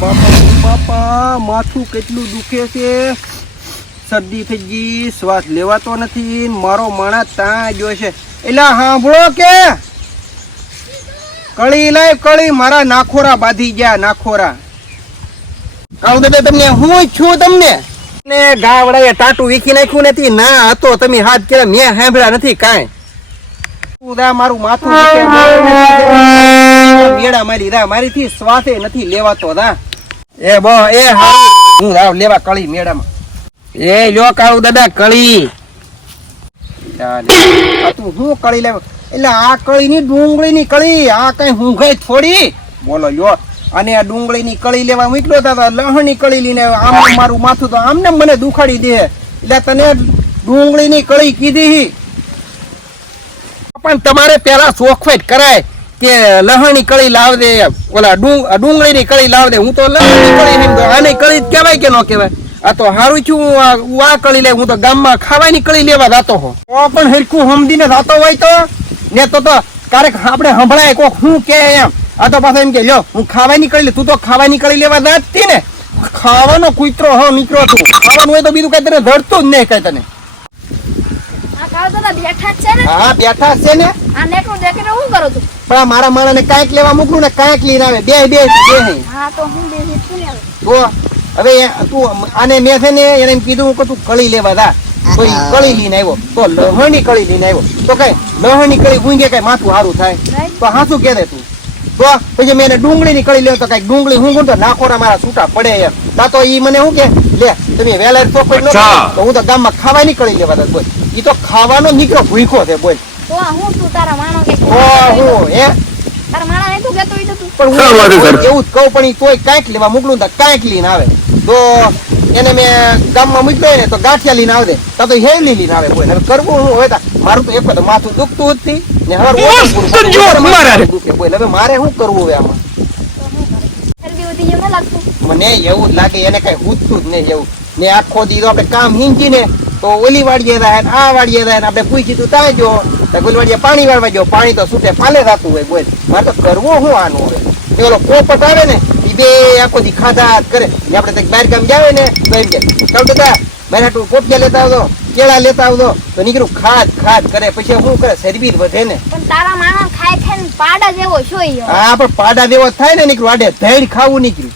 બાપા માથું કેટલું દુખે છે, શરદી થઈ ગઈ, શ્વાસ લેવાતો નથી, મારો માણસ ત્યાં જો છે. એલા સાંભળો કે કળી લાય કળી, મારા નાખોરા બાંધી ગયા નાખોરા. કાળુ દાદા તમને હું છું, તમને ને ગાવડાએ ટાટું વીખી નાખ્યું નથી ના હતો, તમે હાથ કે મેં સાંભળ્યા નથી કાંઈ. મારું માથું મેળા મારી દા, મારીથી શ્વાસે નથી લેવાતો દા. એ બો એ હારી હું રાવ લેવા કળી મેળામાં. એ લ્યો કાળુ દાદા કળી. તું હું કળી લેવા? એટલે આ કળી ની ડુંગળી ની કળી, આ કઈ હુંઘાઈ થોડી. બોલો લ્યો, અને આ ડુંગળી ની કળી લેવા મોકલ્યો હતા, લહણ ની કળી લઈને આમ મારું માથું તો આમને મને દુખાડી દે. એટલે તને ડુંગળી ની કળી કીધી, પણ તમારે પેલા સોખવેટ કરાય કે લહણની કળી લાવ દે, ઓલા ડુંગળી ની કળી લાવ દે. હું તો લહણની કળી સમજો, આને કળી કહેવાય કે ન કહેવાય? આ તો હારું છું, હું આ કળી લે, હું તો ગામમાં ખાવાની કળી લેવા જતો હો. તો પણ હરખું સમજીને જતો હોય તો ને તો ક્યારેક આપણે સંભળાય કોક હું કે એમ. આ તો પાછો એમ કે લ્યો હું ખાવાની કળી લે, તું તો ખાવાની કળી લેવા જાતી ને. ખાવાનો કુતરો હો નીકળો તું, ખાવાનું હોય તો બીજું કઈ તને ધડતું જ નહીં કઈ તને. હા બેઠા છે ને. પણ મારા માણસ કાંઈક લેવા મોકલું ને કાંઈક લઈને આવે, બે તો હવે તું આને મેં છે ને એને એમ કીધું કે તું કળી લેવા દા, તો કળી લઈને આવ્યો તો લહણની કળી લઈને આવ્યો તો કઈ લહણની કળી ગુંજે કઈ માથું સારું થાય તો હાસું કે તું. તો પછી મેં ડુંગળી ની કળી લેવો તો કઈ ડુંગળી હું તો નાખોરા મારા છૂટા પડે એમ. તો ઈ મને શું કે લે તમે વેલા ચોખ્ખો તો હું તો ગામમાં ખાવાની કળી લેવા દા. બોલ ઈ તો ખાવાનો નીકળો ભૂખો છે. બોલ એવું જ કહું પણ તોય કાંઈક લેવા મોકલું તો કાંઈક લઈને આવે. તો એને મેં ગામમાં મૂક્યો ને તો ગાંઠિયા લઈને આવે, તો હેવલી લઈને આવે. બોલ હવે કરવું હું હોય મારું તો એક તો માથું દુખતું જ નથી ને હવે દુખે. બોલ હવે મારે શું કરવું હવે આમાં? મને એવું જ લાગે એને કઈ ઉઠતું જ નહીં એવું ને. આખો દી આપડે કામ હિંચી ને તો ઓલી વાડીએ જાય આ વાડીએ જાય, આપણે પૂછી તું ત્યાં જો ગુલવાડીએ પાણી વાળવા ગયો, પાણી તો છૂટે પાલે થતું હોય. બોલ મારે તો કરવું શું આનું હવે? ઓલો પોપટ આવે ને એ બે આખો દી ખાધા કરે, આપડે બહાર ગામ જાવે ને તો એમ કે ચાલ દાદા મારે તું પોપિયા લેતા આવતો, કેળા લેતા આવતો, તો નીકળું ખાદ કરે. પછી શું કરે? શરીર વધે ને. તારા માણસ ખાય છે ને પાડા જેવો છો. હા પણ પાડા જેવો થાય ને નીકળું આડે ધૈડ ખાવું નીકળ્યું.